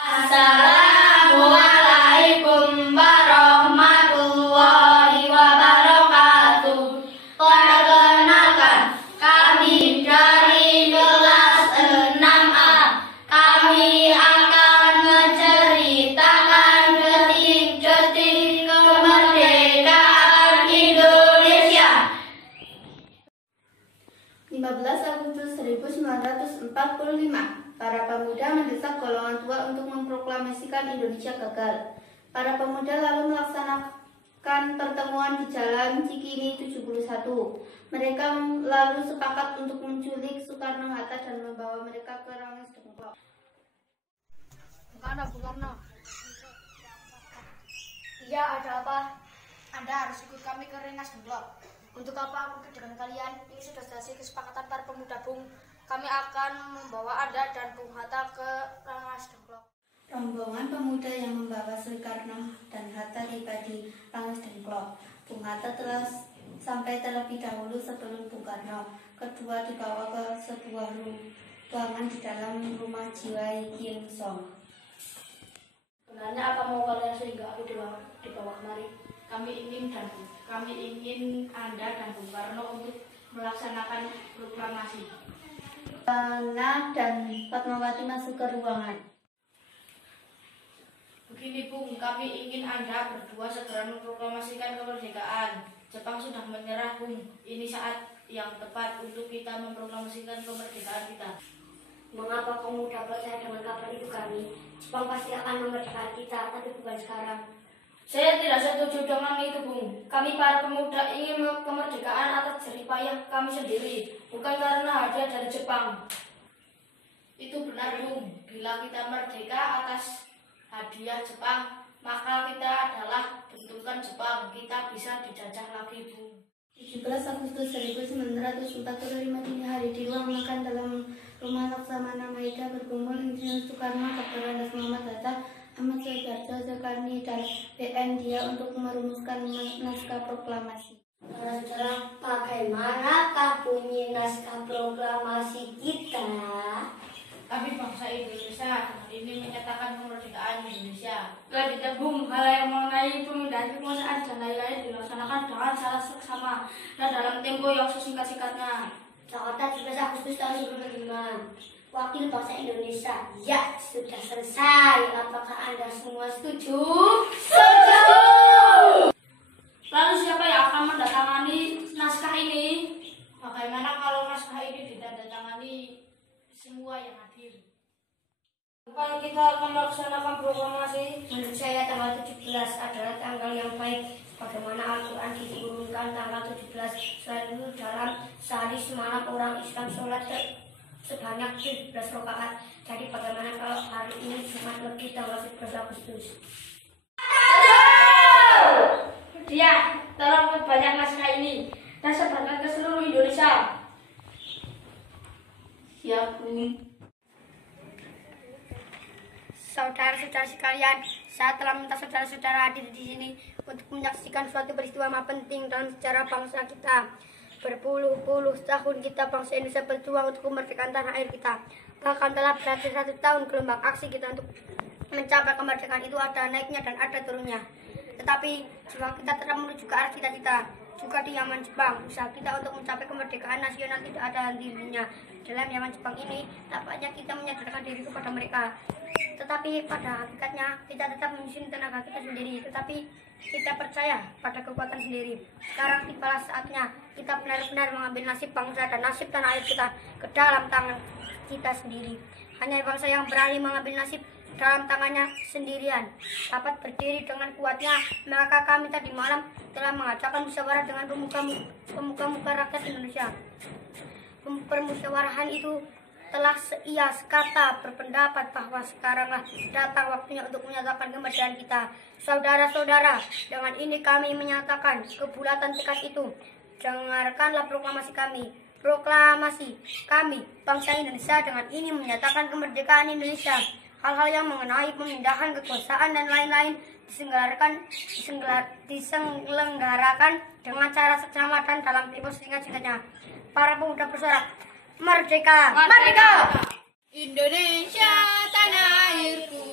Assalamualaikum warahmatullahi wabarakatuh. Perkenalkan, kami dari kelas 6A. Kami akan menceritakan detik-detik kemerdekaan Indonesia. 15 Agustus 1945. Para pemuda mendesak golongan tua untuk memproklamasikan Indonesia gagal. Para pemuda lalu melaksanakan pertemuan di Jalan Cikini 71. Mereka lalu sepakat untuk menculik Soekarno-Hatta dan membawa mereka ke Rangas Dengklok. Bung Karno. Iya, ada apa? Anda harus ikut kami ke Rengas Dengklok. Untuk apa aku dengan kalian? Ini sudah selesai kesepakatan para pemuda, Bung. Kami akan membawa Anda dan Bung Hatta ke Rengas Dengklok. Rombongan pemuda yang membawa Soekarno dan Hatta tiba di Rangas Dengklok. Bung Hatta telah sampai terlebih dahulu sebelum Bung Karno. Kedua dibawa ke sebuah ruangan di dalam rumah Jiwai Kim Song. Sebenarnya apa mau kalian sehingga aku dibawa kemari? Kami ingin Anda dan Bung Karno untuk melaksanakan proklamasi. Ana dan Fatmawati masuk ke ruangan. Begini, Bung, kami ingin Anda berdua segera memproklamasikan kemerdekaan. Jepang sudah menyerah, Bung. Ini saat yang tepat untuk kita memproklamasikan kemerdekaan kita. Mengapa kamu tidak percaya dengan kabar itu kami? Jepang pasti akan memerdekakan kita, tapi bukan sekarang. Saya tidak setuju dengan itu, Bung. Kami para pemuda ingin kemerdekaan atas jerih payah kami sendiri, bukan karena hadiah dari Jepang. Itu benar, Bung. Bila kita merdeka atas hadiah Jepang, maka kita adalah bentukan Jepang. Kita bisa dijajah lagi, Bung. 17 Agustus 1945 dini hari di ruang makan dalam rumah Laksamana Maida berkumpul Insinyur Soekarno, Dr. Andes Muhammad Hatta, Ahmad Sudarso, Zulkarni, dan BN Dia untuk merumuskan naskah proklamasi. Saudara-saudara, bagaimanakah bunyi naskah proklamasi kita? Kami bangsa Indonesia ini menyatakan kemerdekaan Indonesia. Tidak, Bung, hal yang mengenai pemindahan kekuasaan dan lain-lain dilaksanakan dengan cara seksama dan dalam tempo yang sesingkat-singkatnya. Jakarta 17 Agustus tahun 2005. Wakil bangsa Indonesia, ya sudah selesai. Apakah Anda semua setuju? Setuju! Lalu siapa yang akan mendatangani naskah ini? Bagaimana kalau naskah ini ditandatangani semua yang hadir? Bukan kita akan melaksanakan proklamasi? Menurut saya tanggal 17 adalah tanggal yang baik. Bagaimana Al-Quran diturunkan tanggal 17. Selain itu dalam sehari semalam orang Islam sholat sebanyak 17 rakaat. Jadi bagaimana kalau hari ini Jumat Legi tanggal 11 Agustus? Dia tolong perbanyak naskah ini dan sebarkan ke seluruh Indonesia. Siap, Bung. Saudara-saudara sekalian, saya telah minta saudara-saudara hadir di sini untuk menyaksikan suatu peristiwa yang penting dalam sejarah bangsa kita. Berpuluh-puluh tahun kita bangsa Indonesia berjuang untuk kemerdekaan tanah air kita. Bahkan telah berarti 100 tahun gelombang aksi kita untuk mencapai kemerdekaan itu ada naiknya dan ada turunnya. Tetapi juang kita tetap menuju ke arah cita-cita. Juga di zaman Jepang, usaha kita untuk mencapai kemerdekaan nasional tidak ada henti-hentinya. Dalam zaman Jepang ini, tampaknya kita menyadarkan diri kepada mereka. Tetapi pada hakikatnya, kita tetap menyusun tenaga kita sendiri. Tetapi kita percaya pada kekuatan sendiri. Sekarang tibalah saatnya kita benar-benar mengambil nasib bangsa dan nasib tanah air kita ke dalam tangan kita sendiri. Hanya bangsa yang berani mengambil nasib dalam tangannya sendirian dapat berdiri dengan kuatnya. Maka kami tadi malam telah mengadakan musyawarah dengan pemuka-muka rakyat Indonesia. Permusyawarahan itu telah sekata berpendapat bahwa sekaranglah datang waktunya untuk menyatakan kemerdekaan kita. Saudara-saudara, dengan ini kami menyatakan kebulatan tekad itu. Dengarkanlah proklamasi kami. Proklamasi kami, bangsa Indonesia, dengan ini menyatakan kemerdekaan Indonesia. Hal-hal yang mengenai pemindahan kekuasaan dan lain-lain diselenggarakan dengan cara seksama dan dalam tempo singkat-singkatnya. Para pemuda bersorak, merdeka! Merdeka! Indonesia tanah airku.